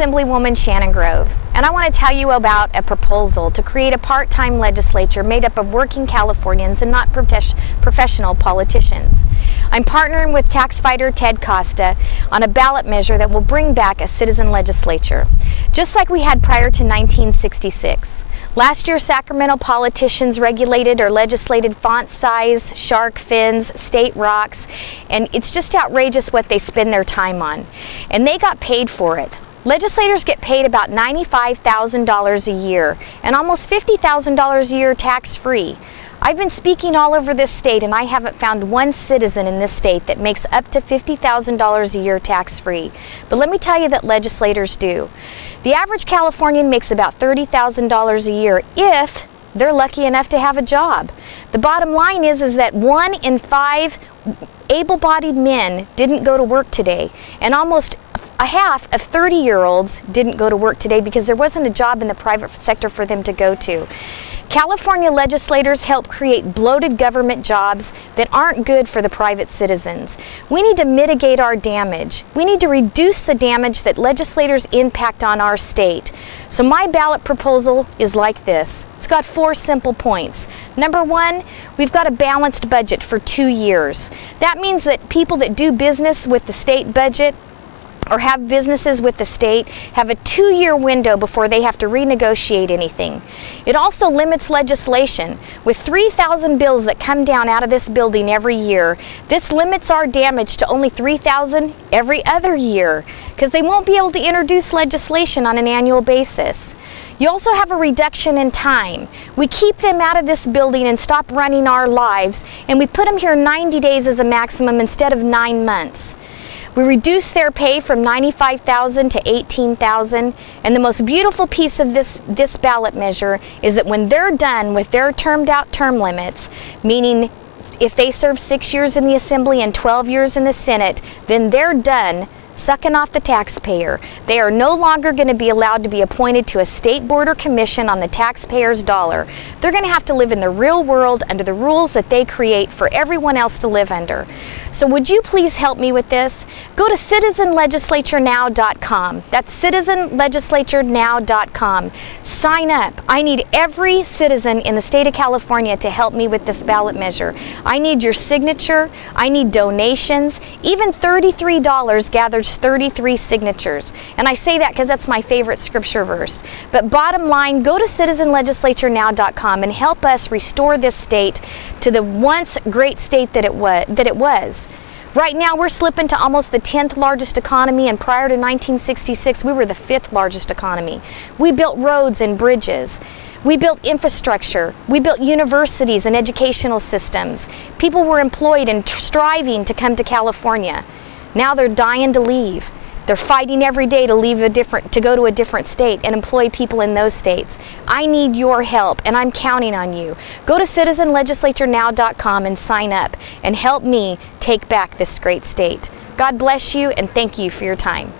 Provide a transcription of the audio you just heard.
Assemblywoman Shannon Grove, and I want to tell you about a proposal to create a part-time legislature made up of working Californians and not professional politicians. I'm partnering with tax fighter Ted Costa on a ballot measure that will bring back a citizen legislature, just like we had prior to 1966. Last year, Sacramento politicians regulated or legislated font size, shark fins, state rocks, and it's just outrageous what they spend their time on. And they got paid for it. Legislators get paid about $95,000 a year and almost $50,000 a year tax-free. I've been speaking all over this state, and I haven't found one citizen in this state that makes up to $50,000 a year tax-free. But let me tell you that legislators do. The average Californian makes about $30,000 a year if they're lucky enough to have a job. The bottom line is that 1 in 5 able-bodied men didn't go to work today, and almost a half of 30-year-olds didn't go to work today because there wasn't a job in the private sector for them to go to. California legislators help create bloated government jobs that aren't good for the private citizens. We need to mitigate our damage. We need to reduce the damage that legislators impact on our state. So my ballot proposal is like this. It's got 4 simple points. Number 1, we've got a balanced budget for 2 years. That means that people that do business with the state budget or have businesses with the state have a 2-year window before they have to renegotiate anything. It also limits legislation. With 3,000 bills that come down out of this building every year, this limits our damage to only 3,000 every other year, because they won't be able to introduce legislation on an annual basis. You also have a reduction in time. We keep them out of this building and stop running our lives, and we put them here 90 days as a maximum instead of 9 months. We reduce their pay from $95,000 to $18,000, and the most beautiful piece of this ballot measure is that when they're done with their termed out term limits, meaning if they serve 6 years in the Assembly and 12 years in the Senate, then they're done sucking off the taxpayer. They are no longer going to be allowed to be appointed to a state board or commission on the taxpayer's dollar. They're going to have to live in the real world under the rules that they create for everyone else to live under. So would you please help me with this? Go to citizenlegislaturenow.com. That's citizenlegislaturenow.com. Sign up. I need every citizen in the state of California to help me with this ballot measure. I need your signature. I need donations. Even $33 gathers 33 signatures. And I say that because that's my favorite scripture verse. But bottom line, go to citizenlegislaturenow.com and help us restore this state to the once great state that it was. Right now we're slipping to almost the 10th largest economy, and prior to 1966 we were the 5th largest economy. We built roads and bridges. We built infrastructure. We built universities and educational systems. People were employed and striving to come to California. Now they're dying to leave. They're fighting every day to to go to a different state and employ people in those states. I need your help, and I'm counting on you. Go to citizenlegislaturenow.com and sign up and help me take back this great state. God bless you, and thank you for your time.